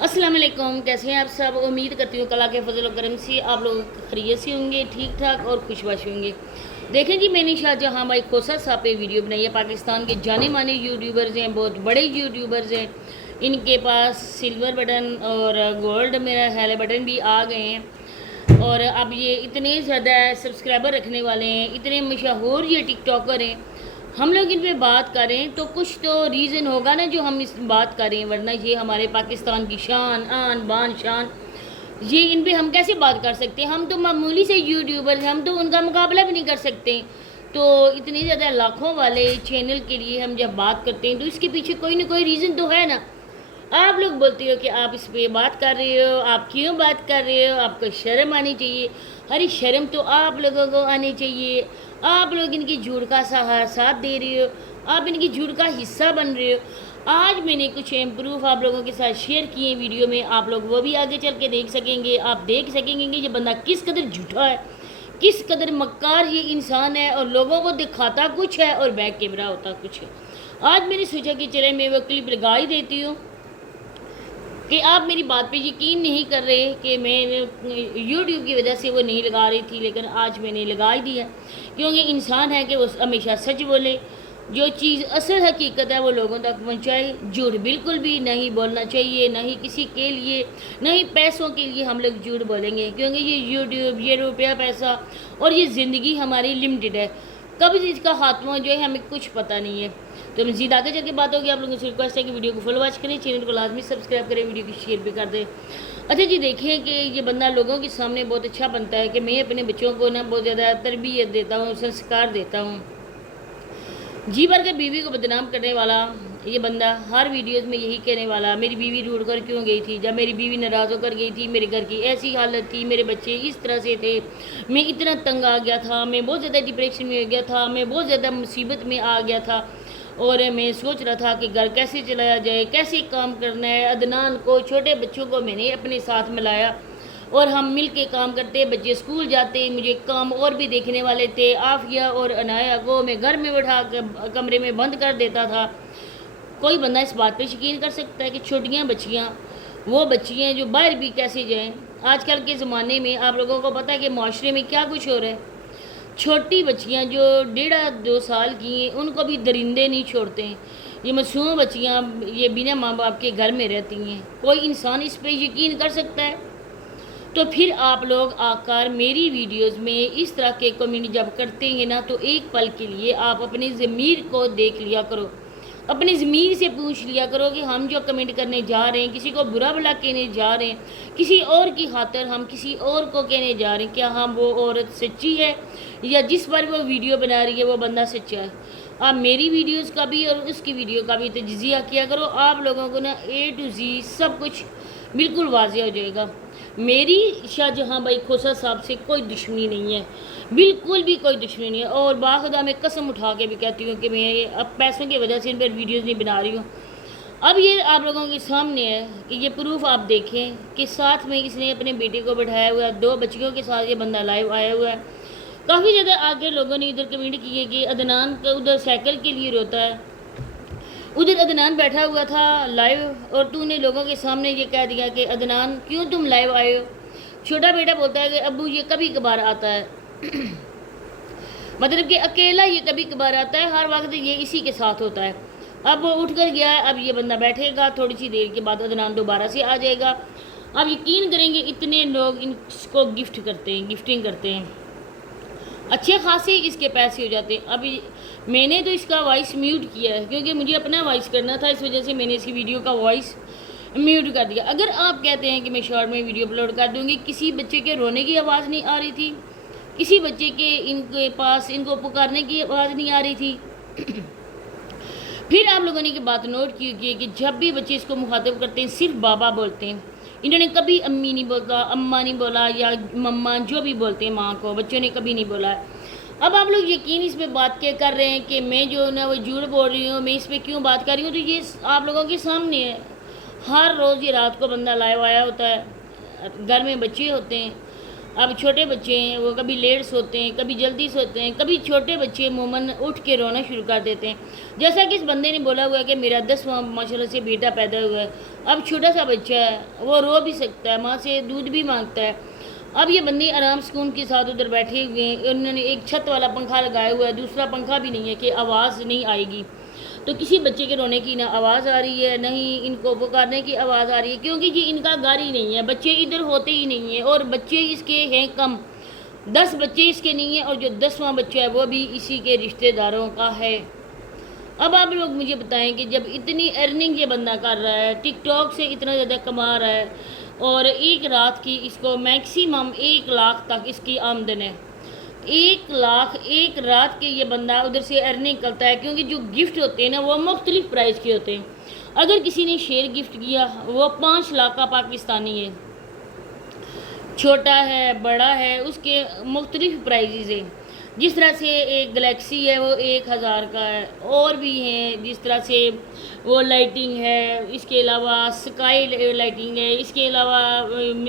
السلام علیکم، کیسے ہیں آپ سب؟ امید کرتی ہوں کل کے فضل و کرم سے آپ لوگ خیریت سے ہوں گے، ٹھیک ٹھاک اور خوش باش ہوں گے۔ دیکھیں جی، میں نے شاہ جہاں بھائی کھوسا صاحب پہ ویڈیو بنائی ہے۔ پاکستان کے جانے مانے یوٹیوبرز ہیں، بہت بڑے یوٹیوبرز ہیں، ان کے پاس سلور بٹن اور گولڈ میرا خیال بٹن بھی آ گئے ہیں، اور اب یہ اتنے زیادہ سبسکرائبر رکھنے والے ہیں، اتنے مشہور یہ ٹک ٹاکر ہیں۔ ہم لوگ ان پہ بات کریں تو کچھ تو ریزن ہوگا نا جو ہم اس بات کریں، ورنہ یہ ہمارے پاکستان کی شان آن بان شان، یہ ان پہ ہم کیسے بات کر سکتے ہیں؟ ہم تو معمولی سے یوٹیوبر ہیں، ہم تو ان کا مقابلہ بھی نہیں کر سکتے۔ تو اتنے زیادہ لاکھوں والے چینل کے لیے ہم جب بات کرتے ہیں تو اس کے پیچھے کوئی نہ کوئی ریزن تو ہے نا۔ آپ لوگ بولتے ہو کہ آپ اس پہ بات کر رہے ہو، آپ کیوں بات کر رہے ہو، آپ کو شرم آنی چاہیے۔ ہری شرم تو آپ لوگوں کو آنی چاہیے۔ آپ لوگ ان کی جھوٹ کا ساتھ دے رہے ہو، آپ ان کی جھوٹ کا حصہ بن رہے ہو۔ آج میں نے کچھ امپروف آپ لوگوں کے ساتھ شیئر کیے ویڈیو میں، آپ لوگ وہ بھی آگے چل کے دیکھ سکیں گے۔ آپ دیکھ سکیں گے کہ یہ بندہ کس قدر جھوٹا ہے، کس قدر مکار یہ انسان ہے، اور لوگوں کو دکھاتا کچھ ہے اور بیک کیمرہ ہوتا کچھ ہے۔ آج میں نے سوچا کہ چلے میں وہ کلپ لگا ہی دیتی ہوں، کہ آپ میری بات پہ یقین نہیں کر رہے کہ میں یوٹیوب کی وجہ سے وہ نہیں لگا رہی تھی، لیکن آج میں نے لگا ہی دیا، کیونکہ انسان ہے کہ وہ ہمیشہ سچ بولے، جو چیز اصل حقیقت ہے وہ لوگوں تک پہنچائے۔ جھوٹ بالکل بھی نہیں بولنا چاہیے، نہ ہی کسی کے لیے، نہ ہی پیسوں کے لیے ہم لوگ جھوٹ بولیں گے، کیونکہ یہ یوٹیوب، یہ روپیہ پیسہ اور یہ زندگی ہماری لمیٹڈ ہے، کب اس کا خاتمہ جو ہے ہمیں کچھ پتہ نہیں ہے۔ تو مزید آگے چل کے بات ہوگی، آپ لوگوں سے ریکویسٹ ہے کہ ویڈیو کو فل واچ کریں، چینل کو لازمی سبسکرائب کریں، ویڈیو کو شیئر بھی کر دیں۔ اچھا جی، دیکھیں کہ یہ بندہ لوگوں کے سامنے بہت اچھا بنتا ہے کہ میں اپنے بچوں کو نا بہت زیادہ تربیت دیتا ہوں، سنسکار دیتا ہوں۔ جی بھر کے بیوی کو بدنام کرنے والا یہ بندہ ہر ویڈیوز میں یہی کہنے والا، میری بیوی روڑ کر کیوں گئی تھی، جب میری بیوی ناراض ہو کر گئی تھی، میرے گھر کی ایسی حالت تھی، میرے بچے اس طرح سے تھے، میں اتنا تنگ آ گیا تھا، میں بہت زیادہ ڈپریشن میں ہو گیا تھا، میں بہت زیادہ مصیبت میں آ گیا تھا، اور میں سوچ رہا تھا کہ گھر کیسے چلایا جائے، کیسے کام کرنا ہے۔ عدنان کو، چھوٹے بچوں کو میں نے اپنے ساتھ ملایا اور ہم مل کے کام کرتے، بچے اسکول جاتے، مجھے کام اور بھی دیکھنے والے تھے۔ عافیہ اور عنایا کو میں گھر میں بٹھا کے کمرے میں بند کر دیتا تھا۔ کوئی بندہ اس بات پہ یقین کر سکتا ہے کہ چھوٹیاں بچیاں، وہ بچیاں جو باہر بھی کیسے جائیں؟ آج کل کے زمانے میں آپ لوگوں کو پتہ ہے کہ معاشرے میں کیا کچھ ہو رہا ہے۔ چھوٹی بچیاں جو 1.5-2 سال کی ہیں ان کو بھی درندے نہیں چھوڑتے ہیں۔ یہ معصوم بچیاں یہ بنا ماں باپ کے گھر میں رہتی ہیں، کوئی انسان اس پہ یقین کر سکتا ہے؟ تو پھر آپ لوگ آ کر میری ویڈیوز میں اس طرح کے کمنٹ جب کرتے ہیں نا، تو ایک پل کے لیے آپ اپنی ضمیر کو دیکھ لیا کرو، اپنی ضمیر سے پوچھ لیا کرو کہ ہم جو کمنٹ کرنے جا رہے ہیں، کسی کو برا بھلا کہنے جا رہے ہیں، کسی اور کی خاطر ہم کسی اور کو کہنے جا رہے ہیں، کیا ہم وہ عورت سچی ہے، یا جس پر وہ ویڈیو بنا رہی ہے وہ بندہ سچا ہے؟ آپ میری ویڈیوز کا بھی اور اس کی ویڈیو کا بھی تجزیہ کیا کرو، آپ لوگوں کو نا A to Z سب کچھ بالکل واضح ہو جائے گا۔ میری شاہ جہاں بھائی کھوسا صاحب سے کوئی دشمنی نہیں ہے، بالکل بھی کوئی دشمنی نہیں ہے، اور باخدا میں قسم اٹھا کے بھی کہتی ہوں کہ میں اب پیسوں کی وجہ سے ان پر ویڈیوز نہیں بنا رہی ہوں۔ اب یہ آپ لوگوں کے سامنے ہے کہ یہ پروف آپ دیکھیں کہ ساتھ میں اس نے اپنے بیٹے کو بٹھایا ہوا ہے، 2 بچیوں کے ساتھ یہ بندہ لائیو آیا ہوا ہے۔ کافی زیادہ آگے لوگوں نے ادھر کمنٹ کیے کہ عدنان کا ادھر سائیکل کے لیے روتا ہے، ادھر عدنان بیٹھا ہوا تھا لائیو اور تو نے لوگوں کے سامنے یہ کہہ دیا کہ عدنان کیوں تم لائیو آئے ہو؟ چھوٹا بیٹا بولتا ہے کہ ابو یہ کبھی کبھار آتا ہے، مطلب کہ اکیلا یہ کبھی کبھار آتا ہے، ہر وقت یہ اسی کے ساتھ ہوتا ہے۔ اب وہ اٹھ کر گیا ہے، اب یہ بندہ بیٹھے گا، تھوڑی سی دیر کے بعد عدنان دوبارہ سے آ جائے گا۔ اب یقین کریں گے اتنے لوگ اس کو گفٹ کرتے ہیں، گفٹنگ کرتے ہیں، اچھے خاصے اس کے پیسے ہو جاتے ہیں۔ اب میں نے تو اس کا وائس میوٹ کیا ہے کیونکہ مجھے اپنا وائس کرنا تھا، اس وجہ سے میں نے اس کی ویڈیو کا وائس میوٹ کر دیا۔ اگر آپ کہتے ہیں کہ میں شارٹ میں ویڈیو اپلوڈ کر دوں گی، کسی بچے کے رونے کی آواز نہیں آ رہی تھی، کسی بچے کے ان کے پاس ان کو پکارنے کی آواز نہیں آ رہی تھی، پھر آپ لوگوں نے یہ بات نوٹ کی ہوگی کہ جب بھی بچے اس کو مخاطب کرتے ہیں صرف بابا بولتے ہیں، انہوں نے کبھی امی نہیں بولا، اماں نہیں بولا، یا مما جو بھی بولتے ہیں ماں کو، بچوں نے کبھی نہیں بولا ہے۔ اب آپ لوگ یقین اس پہ بات کیا کر رہے ہیں کہ میں جو نا وہ جھوٹ بول رہی ہوں، میں اس پہ کیوں بات کر رہی ہوں؟ تو یہ آپ لوگوں کے سامنے ہے، ہر روز یہ رات کو بندہ لائیو آیا ہوتا ہے، گھر میں بچے ہوتے ہیں، اب چھوٹے بچے ہیں وہ کبھی لیٹ سوتے ہیں، کبھی جلدی سوتے ہیں، کبھی چھوٹے بچے عموماً اٹھ کے رونا شروع کر دیتے ہیں. جیسا کہ اس بندے نے بولا ہوا ہے کہ میرا 10واں ماشاءاللہ سے بیٹا پیدا ہوا ہے. اب چھوٹا سا بچہ ہے، وہ رو بھی سکتا ہے، ماں سے دودھ بھی مانگتا ہے. اب یہ بندے آرام سکون کے ساتھ ادھر بیٹھے ہوئے ہیں، انہوں نے ایک چھت والا پنکھا لگایا ہوا ہے، دوسرا پنکھا بھی نہیں ہے کہ آواز نہیں آئے گی. تو کسی بچے کے رونے کی نہ آواز آ رہی ہے، نہ ہی ان کو پکارنے کی آواز آ رہی ہے، کیونکہ جی ان کا گھر ہی نہیں ہے، بچے ادھر ہوتے ہی نہیں ہیں، اور بچے اس کے ہیں کم. 10 بچے اس کے نہیں ہیں، اور جو 10واں بچہ ہے وہ بھی اسی کے رشتہ داروں کا ہے. اب آپ لوگ مجھے بتائیں کہ جب اتنی ارننگ یہ بندہ کر رہا ہے، ٹک ٹاک سے اتنا زیادہ کما رہا ہے، اور ایک رات کی اس کو میکسیمم 1 لاکھ تک اس کی آمدن ہے. 1 لاکھ ایک رات کے یہ بندہ ادھر سے ارننگ کرتا ہے، کیونکہ جو گفٹ ہوتے ہیں نا وہ مختلف پرائز کے ہوتے ہیں. اگر کسی نے شیئر گفٹ کیا وہ 5 لاکھ کا پاکستانی ہے، چھوٹا ہے بڑا ہے، اس کے مختلف پرائزز ہیں. جس طرح سے ایک گلیکسی ہے وہ 1000 کا ہے، اور بھی ہیں جس طرح سے وہ لائٹنگ ہے، اس کے علاوہ سکائی لائٹنگ ہے، اس کے علاوہ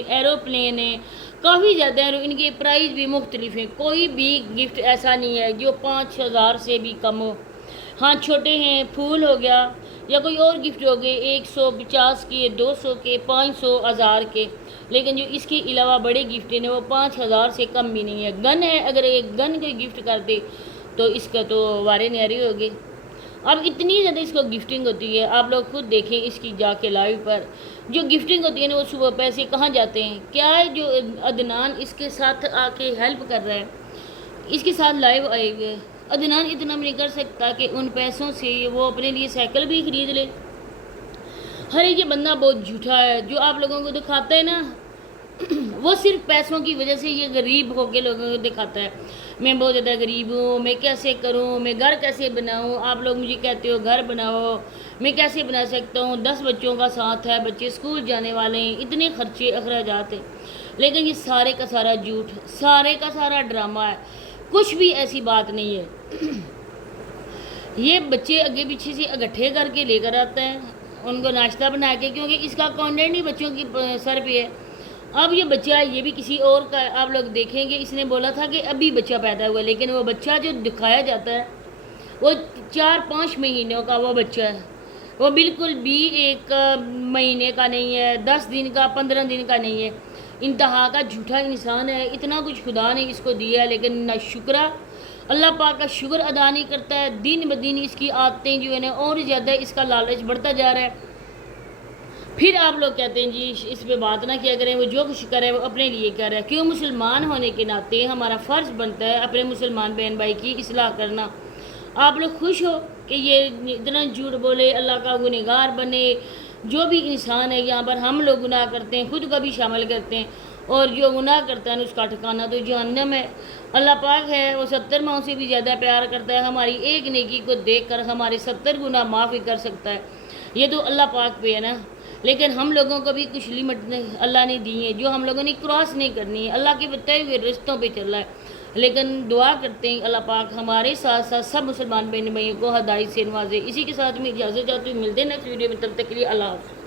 ایروپلین ہے، کافی زیادہ ہیں، ان کے پرائز بھی مختلف ہیں. کوئی بھی گفٹ ایسا نہیں ہے جو 5000 سے بھی کم ہو. ہاں چھوٹے ہیں، پھول ہو گیا یا کوئی اور گفٹ ہو گئے 150 کے، 200 کے، 500، 1000 کے، لیکن جو اس کے علاوہ بڑے گفٹ ہیں وہ 5000 سے کم بھی نہیں ہے. گن ہے، اگر ایک گن کوئی گفٹ کر دے تو اس کا تو وارے نیاری ہو گئے. اب اتنی زیادہ اس کو گفٹنگ ہوتی ہے، آپ لوگ خود دیکھیں اس کی جا کے لائیو پر جو گفٹنگ ہوتی ہے نا، وہ صبح پیسے کہاں جاتے ہیں. کیا ہے جو عدنان اس کے ساتھ آ کے ہیلپ کر رہا ہے، اس کے ساتھ لائیو آئے ہوئے، عدنان اتنا بھی نہیں کر سکتا کہ ان پیسوں سے وہ اپنے لیے سائیکل بھی خرید لے. ہر ایک یہ بندہ بہت جھوٹا ہے، جو آپ لوگوں کو دکھاتا ہے نا وہ صرف پیسوں کی وجہ سے یہ غریب ہو کے لوگوں کو دکھاتا ہے. میں بہت زیادہ غریب ہوں، میں کیسے کروں، میں گھر کیسے بناؤں. آپ لوگ مجھے کہتے ہو گھر بناؤ، میں کیسے بنا سکتا ہوں، 10 بچوں کا ساتھ ہے، بچے اسکول جانے والے ہیں، اتنے خرچے اخراجات ہیں. لیکن یہ سارے کا سارا جھوٹ، سارے کا سارا ڈرامہ ہے، کچھ بھی ایسی بات نہیں ہے. یہ بچے اگے پیچھے سے اکٹھے کر کے لے کر آتا ہے، ان کو ناشتہ بنا کے، کیونکہ اس کا کانٹینٹ ہی بچوں کی سر پہ ہے. اب یہ بچہ یہ بھی کسی اور کا، آپ لوگ دیکھیں گے اس نے بولا تھا کہ ابھی بچہ پیدا ہوا ہے، لیکن وہ بچہ جو دکھایا جاتا ہے وہ 4-5 مہینوں کا وہ بچہ ہے، وہ بالکل بھی 1 مہینے کا نہیں ہے، 10 دن کا، 15 دن کا نہیں ہے. انتہا کا جھوٹا انسان ہے. اتنا کچھ خدا نے اس کو دیا ہے، لیکن نہ شکرہ اللہ پاک کا شکر ادا نہیں کرتا ہے. دن بدن اس کی عادتیں جو ہے نا اور زیادہ اس کا لالچ بڑھتا جا رہا ہے. پھر آپ لوگ کہتے ہیں جی اس پہ بات نہ کیا کریں، وہ جو کچھ کرے وہ اپنے لیے کر رہا ہے. کیوں؟ مسلمان ہونے کے ناطے ہمارا فرض بنتا ہے اپنے مسلمان بہن بھائی کی اصلاح کرنا. آپ لوگ خوش ہو کہ یہ اتنا جھوٹ بولے، اللہ کا گنہگار بنے. جو بھی انسان ہے یہاں پر ہم لوگ گناہ کرتے ہیں، خود کو بھی شامل کرتے ہیں، اور جو گناہ کرتا ہے اس کا ٹھکانہ تو جہنم ہے. اللہ پاک ہے وہ 70 ماؤں سے بھی زیادہ پیار کرتا ہے. ہماری ایک نیکی کو دیکھ کر ہمارے 70 گناہ معاف کر سکتا ہے. یہ تو اللہ پاک پہ ہے نا. لیکن ہم لوگوں کو بھی کچھ لمٹ اللہ نے دی ہے جو ہم لوگوں نے کراس نہیں کرنی ہے. اللہ کے بتائے ہوئے رستوں پہ چل رہا ہے. لیکن دعا کرتے ہیں اللہ پاک ہمارے ساتھ ساتھ سب مسلمان بہن بھائیوں کو ہدایت سے نوازے. اسی کے ساتھ میں اجازت چاہتی ہوں، ملتے ہیں نیکسٹ ویڈیو میں، تب تک کے لیے اللہ حافظ.